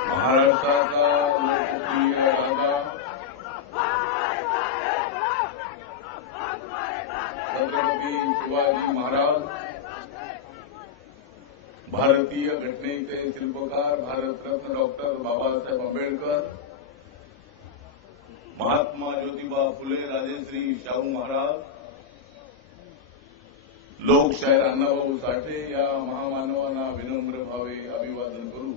महाराष्ट्राचा लोकप्रिय राजा छत्रपती शिवाजी महाराज, भारतीय घटनेचे शिल्पकार भारतरत्न डॉक्टर बाबासाहेब आंबेडकर, महात्मा ज्योतिबा फुले, राजश्री शाहू महाराज, लोकशाहीर अण्णाभाऊ साठे या महामानवांना विनम्र भावे अभिवादन करू.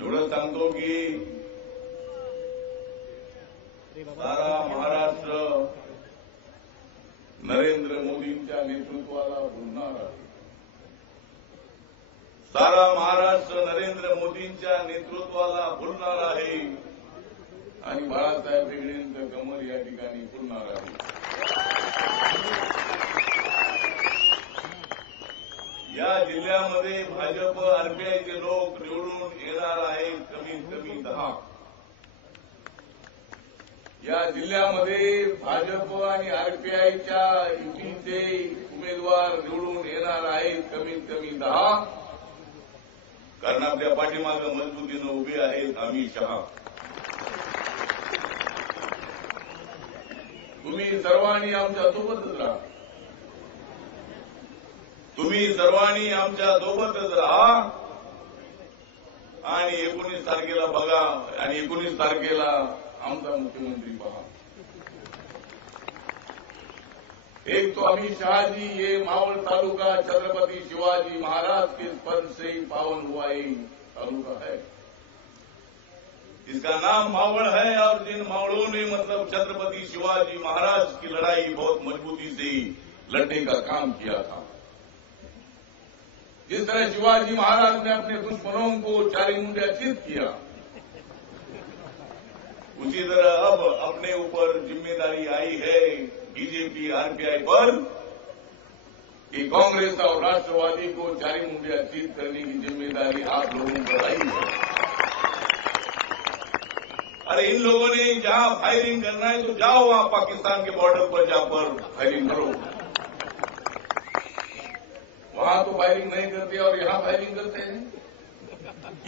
एवढं सांगतो की सारा महाराष्ट्र नरेंद्र मोदींच्या नेतृत्वाला भुलणार आहे. सारा महाराष्ट्र नरेंद्र मोदींच्या नेतृत्वाला भुलणार आहे आणि बाळासाहेब हेगडेंचं कमल या ठिकाणी फुलणार आहे. या जिल्ह्यामध्ये भाजप आरपीआयचे लोक निवडून येणार आहेत कमीत कमी 10. या जिल्ह्यामध्ये भाजप आणि आरपीआयच्या युतीचे उमेदवार निवडून येणार आहेत कमीत कमी 10. कारण आपल्या पाठीमागे मजबूतीनं उभे आहेत अमित शहा. तुम्ही सर्वांनी आमच्या सोबतच राहा. तुम्ही सर्वांनी आमच्या सोबतच राहा आणि 19 तारखेला बघा आणि 19 तारखेला आमचा मुख्यमंत्री पहा. एक तो अमित शाह जी, ये मावल तालुका छत्रपति शिवाजी महाराज के स्पर्श से ही पावन हुआ ही तालुका है. इसका नाम मावल है और जिन मावलों ने मतलब छत्रपति शिवाजी महाराज की लड़ाई बहुत मजबूती से लड़ने का काम किया था. जिस तरह शिवाजी महाराज ने अपने दुश्मनों को चारी मुंडिया चित किया, उसी तरह अब अपने ऊपर जिम्मेदारी आई है बीजेपी आरपीआई पर कि कांग्रेस और राष्ट्रवादी को चारी मुंडिया चित करने की जिम्मेदारी आप लोगों पर आई है. अरे इन लोगों ने जहां फायरिंग करना है तो जाओ वहां पाकिस्तान के बॉर्डर पर जाकर फायरिंग करो. वहां तो फायरिंग नहीं करते और यहां फायरिंग करते हैं.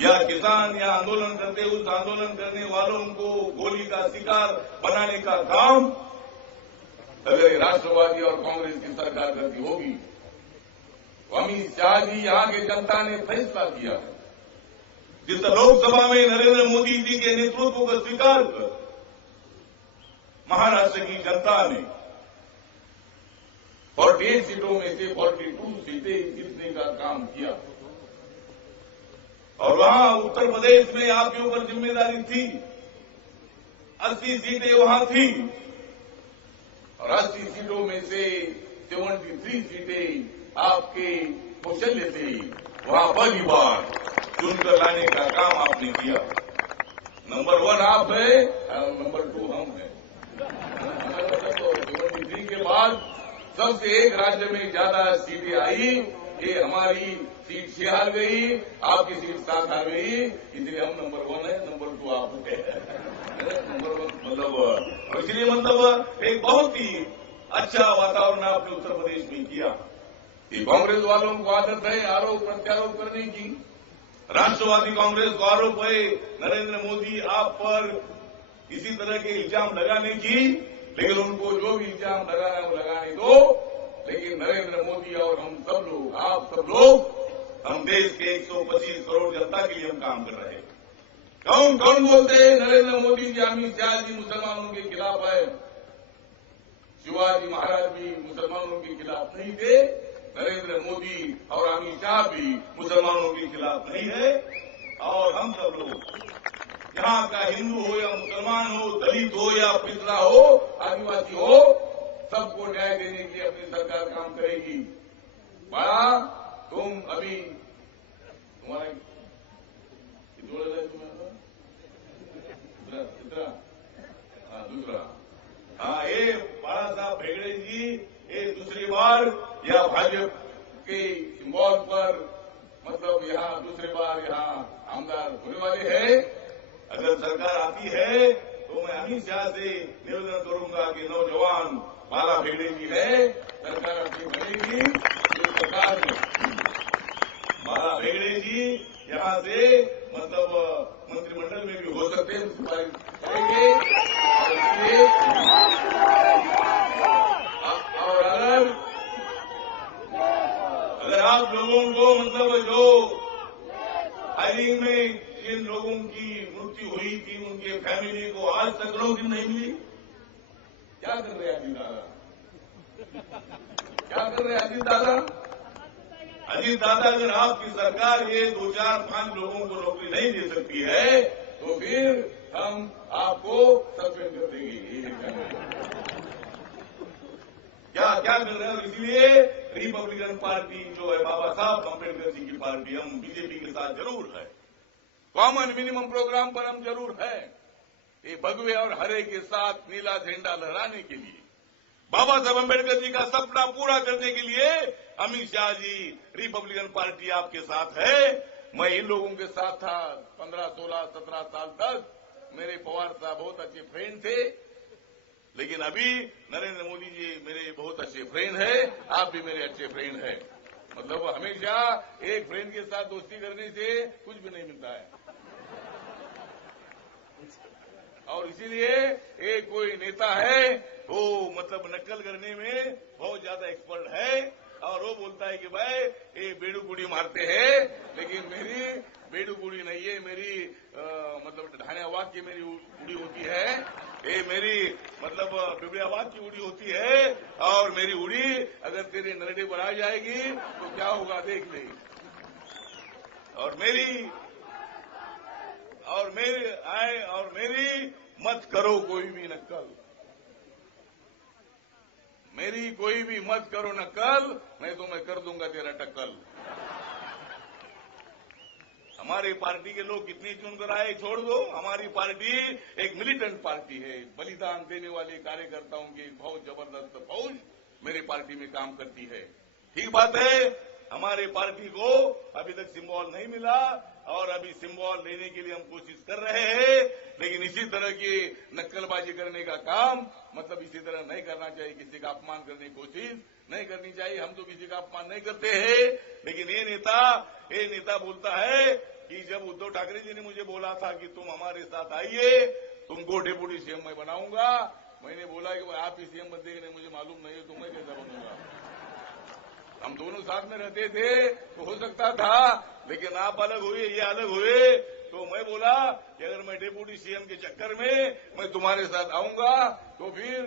या किसान या आंदोलन करते, उस आंदोलन करने वालों को गोली का शिकार बनाने का काम अगर राष्ट्रवादी और कांग्रेस की सरकार करती होगी तो अमित शाह जी यहां की जनता ने फैसला किया है. जिस लोकसभा में नरेंद्र मोदी जी के नेतृत्व को स्वीकार कर महाराष्ट्र की जनता ने 48 सीटों में से 42 सीटें जीतने का काम किया. और वहां उत्तर प्रदेश में आपके ऊपर जिम्मेदारी थी. 80 सीटें वहां थी और 80 सीटों में से 73 सीटें आपके कौशल्य से वहां पहली बार चुनकर लाने का काम आपने किया. नंबर 1 आप है और नंबर 2 हम हैं. तो 73 के बाद सबसे एक राज्य में ज्यादा सीटें आई. ये हमारी सीट 6 हार गई, आपकी सीट 7 हार गई, इसलिए हम नंबर 1 है, नंबर 2 आप है. नंबर 1 मतलब इसलिए मतलब एक बहुत ही अच्छा वातावरण आपने उत्तर प्रदेश में किया. ये कांग्रेस वालों को आदत है आरोप प्रत्यारोप करने की. राष्ट्रवादी कांग्रेस को आरोप है नरेंद्र मोदी आप पर इसी तरह के इल्जाम लगाने की. लेकिन उनको जो भी इल्जाम लगाना है वो लगाने दो. लेकिन नरेंद्र मोदी और हम सब लोग, आप सब लोग, हम देश के 125 करोड़ जनता के लिए हम काम कर रहे हैं. कौन कौन बोलते हैं नरेंद्र मोदी जी, अमित शाह जी मुसलमानों के खिलाफ है. शिवाजी महाराज भी मुसलमानों के खिलाफ नहीं थे. नरेंद्र मोदी और अमित शाह भी मुसलमानों के खिलाफ नहीं है. और हम सब लोग यहाँ का हिंदू हो या मुसलमान हो, दलित हो या पिछड़ा हो, आदिवासी हो, सबको न्याय देने के लिए अपनी सरकार काम करेगी. बड़ा तुम अभी तुम्हारा दूसरा ये बाला साहब हेगड़े जी ये दूसरी बार या भाजपा के सिंबल पर मतलब यहाँ दूसरी बार यहाँ आमदार होने वाले हैं. अगर सरकार आती है तो मैं अमित शाह से निवेदन करूंगा कि नौजवान बाला हेगड़े जी है, सरकार आपकी बनेगी. इस सरकार में भी यहाँ से मतलब मंत्रिमंडल में भी हो सकते हैं, सिफारिश करेंगे। और इसलिए और अगर आप लोगों को मतलब जो फायरिंग में जिन लोगों की मृत्यु हुई थी उनके फैमिली को आज तक लोग नहीं मिली, क्या कर रहे हैं अजीत दादा? क्या कर रहे हैं अजीत दादा? अजीत दादा, अगर आपकी सरकार ये 2, 4, 5 लोगों को नौकरी नहीं दे सकती है तो फिर हम आपको सस्पेंड कर देंगे। क्या कर रहे हैं? और इसलिए रिपब्लिकन पार्टी जो है बाबा साहब अम्बेडकर जी की पार्टी, हम बीजेपी के साथ जरूर है, कॉमन मिनिमम प्रोग्राम पर हम जरूर है। ये भगवे और हरे के साथ नीला झंडा लहराने के लिए, बाबा साहब अम्बेडकर जी का सपना पूरा करने के लिए अमित शाह जी रिपब्लिकन पार्टी आपके साथ है। मैं इन लोगों के साथ था 15, 16, 17 साल तक। मेरे पवार साहब बहुत अच्छे फ्रेंड थे, लेकिन अभी नरेंद्र मोदी जी मेरे बहुत अच्छे फ्रेंड हैं, आप भी मेरे अच्छे फ्रेंड हैं। मतलब हमेशा एक फ्रेंड के साथ दोस्ती करने से कुछ भी नहीं मिलता है। और इसीलिए एक कोई नेता है वो मतलब नकल करने में बहुत ज्यादा एक्सपर्ट है, और वो बोलता है कि भाई ये बेड़ू गुड़ी मारते हैं, लेकिन मेरी बेड़ू गुड़ी नहीं है, मेरी मतलब ढाने आवाज की मेरी उड़ी होती है, ये मेरी मतलब बिबड़ी आवाज की उड़ी होती है। और मेरी उड़ी अगर तेरे नरडे पर आ जाएगी तो क्या होगा देख ले। और मेरी मत करो कोई भी नकल, मेरी कोई भी मत करो नकल, नहीं तो मैं कर दूंगा तेरा टक्कल। हमारी पार्टी के लोग कितनी चुनकर आए छोड़ दो, हमारी पार्टी एक मिलिटेंट पार्टी है, बलिदान देने वाले कार्यकर्ताओं की बहुत जबरदस्त फौज मेरी पार्टी में काम करती है। ठीक बात है, हमारे पार्टी को अभी तक सिंबल नहीं मिला और अभी सिंबल लेने के लिए हम कोशिश कर रहे हैं, लेकिन इसी तरह की नक्कलबाजी करने का काम मतलब इसी तरह नहीं करना चाहिए। किसी का अपमान करने की कोशिश नहीं करनी चाहिए। हम तो किसी का अपमान नहीं करते हैं, लेकिन ये नेता बोलता है कि जब उद्धव ठाकरे जी ने मुझे बोला था कि तुम हमारे साथ आइए, तुमको डेप्यूटी सीएम मैं बनाऊंगा, मैंने बोला कि आप ही सीएम बनेंगे, नहीं मुझे मालूम नहीं है, तो मैं कैसा बनूंगा। हम दोनों साथ में रहते थे तो हो सकता था, लेकिन आप अलग हुए, ये अलग हुए, तो मैं बोला कि अगर मैं डेप्यूटी सीएम के चक्कर में मैं तुम्हारे साथ आऊंगा तो फिर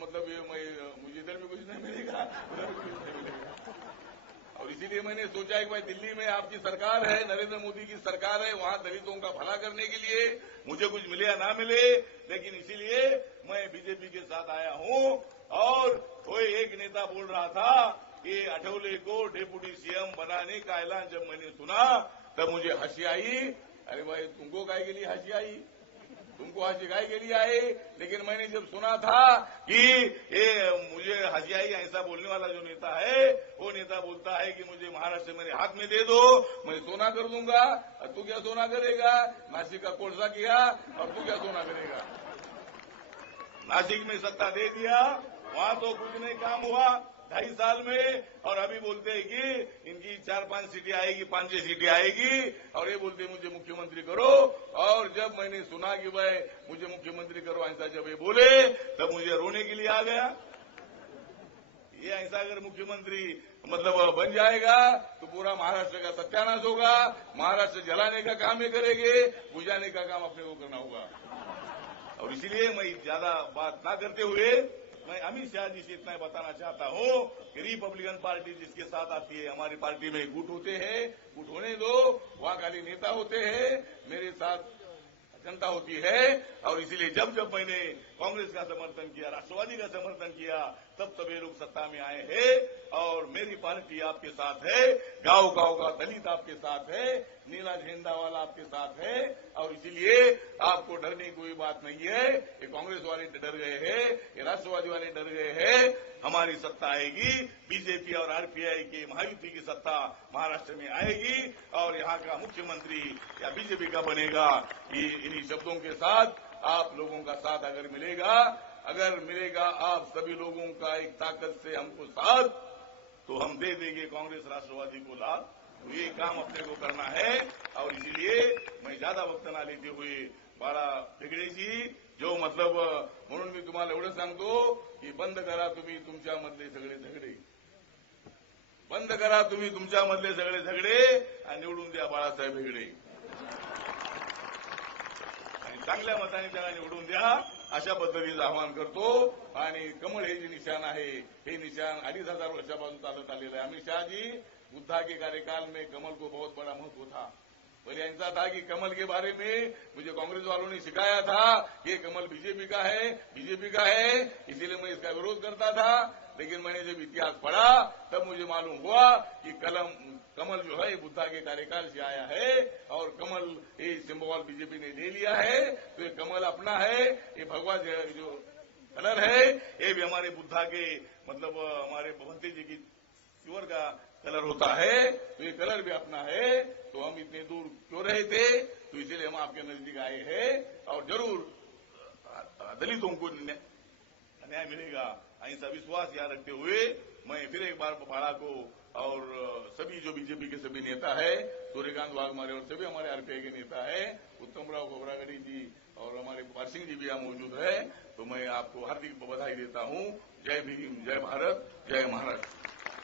मतलब ये मुझे इधर भी कुछ नहीं मिलेगा, उधर भी कुछ नहीं मिलेगा। और इसीलिए मैंने सोचा कि भाई दिल्ली में आपकी सरकार है, नरेंद्र मोदी की सरकार है, वहां दलितों का भला करने के लिए मुझे कुछ मिले या ना मिले, लेकिन इसीलिए मैं बीजेपी के साथ आया हूं। और कोई एक नेता बोल रहा था कि आठवले को डेप्यूटी सीएम बनाने का ऐलान जब मैंने सुना तब मुझे हंसी आई। अरे भाई तुमको काहे के लिए हंसी आई? तुमको हंसी काहे के लिए आई? लेकिन मैंने जब सुना था कि ये मुझे हंसी आई, ऐसा बोलने वाला जो नेता है वो नेता बोलता है कि मुझे महाराष्ट्र मेरे हाथ में दे दो, मैं सोना कर दूंगा। तू क्या सोना करेगा? नासिक का कोर्सा किया और तू क्या सोना करेगा? नासिक में सत्ता दे दिया, वहां तो कुछ नहीं काम हुआ 2.5 साल में, और अभी बोलते हैं कि इनकी 4-5 सीटें आएगी, 5-6 सीटें आएगी, और ये बोलते मुझे मुख्यमंत्री करो। और जब मैंने सुना कि भाई मुझे मुख्यमंत्री करो ऐसा जब ये बोले तब मुझे रोने के लिए आ गया। ये ऐसा अगर मुख्यमंत्री मतलब बन जाएगा तो पूरा महाराष्ट्र का सत्यानाश होगा, महाराष्ट्र जलाने का काम ये करेंगे, बुझाने का काम अपने को करना होगा। और इसीलिए मैं ज्यादा बात ना करते हुए मैं अमित शाह जी से इतना बताना चाहता हूं कि रिपब्लिकन पार्टी जिसके साथ आती है, हमारी पार्टी में गुट होते हैं, गुट होने दो, वहां खाली नेता होते हैं, मेरे साथ जनता होती है। और इसीलिए जब जब मैंने कांग्रेस का समर्थन किया, राष्ट्रवादी का समर्थन किया, तब ये लोग सत्ता में आए हैं। और मेरी पार्टी आपके साथ है, गांव गांव का दलित आपके साथ है, नीला झंडा वाला आपके साथ है। और इसीलिए आपको डरने की कोई बात नहीं है। ये कांग्रेस वाले डर गए हैं, ये राष्ट्रवादी वाले डर गए हैं। हमारी सत्ता आएगी, बीजेपी और आरपीआई की महायुति की सत्ता महाराष्ट्र में आएगी, और यहाँ का मुख्यमंत्री या बीजेपी का बनेगा। इन्हीं शब्दों के साथ आप लोगों का साथ अगर मिलेगा आप सभी लोगों का एक ताकत से हमको साथ, तो हम दे देंगे कांग्रेस राष्ट्रवादी को लाभ। तो ये काम अपने को करना है और इसीलिए मैं ज्यादा वक्त ना लेते हुए बाळा भेगडेजी जो मतलब म्हणून मी तुम्हाला एवढं सांगतो की बंद करा तुम्ही तुमच्यामधले सगळे झगडे, बंद करा तुम्ही तुमच्यामधले सगळे झगडे आणि निवडून द्या बाळासाहेब भेगडे आणि चांगल्या मताने त्याला निवडून द्या अशा पद्धतीचं आवाहन करतो। आणि कमळ हे जे निशाण आहे हे निशाण 2500 वर्षापासून चालत आलेलं आहे। अमित शाह जी बुद्धा के कार्यकाल में कमल को बहुत बड़ा महत्व था। पहले ऐसा था कि कमल के बारे में मुझे कांग्रेस वालों ने सिखाया था कि कमल बीजेपी का है, इसीलिए मैं इसका विरोध करता था। लेकिन मैंने जब इतिहास पढ़ा तब मुझे मालूम हुआ कि कमल जो है बुद्धा के कार्यकाल से आया है और कमल ये सिंबल बीजेपी ने ले लिया है। तो ये कमल अपना है, ये भगवा जो कलर है ये भी हमारे बुद्धा के मतलब हमारे भगवंती जी की श्योर का कलर होता है, तो ये कलर भी अपना है। तो हम इतने दूर क्यों रहे थे, तो इसीलिए हम आपके नजदीक आए हैं और जरूर दलितों को न्याय मिलेगा ऐसा विश्वास यहाँ रखते हुए मैं फिर एक बार बाळा को और सभी जो बीजेपी के सभी नेता है, सूर्यकांत वाघमारे और सभी हमारे आरपीआई के नेता है, उत्तमराव खोबरागड़े जी और हमारे कुमार सिंह जी भी यहाँ मौजूद है, तो मैं आपको हार्दिक बधाई देता हूँ। जय भीम, जय भारत, जय महाराष्ट्र।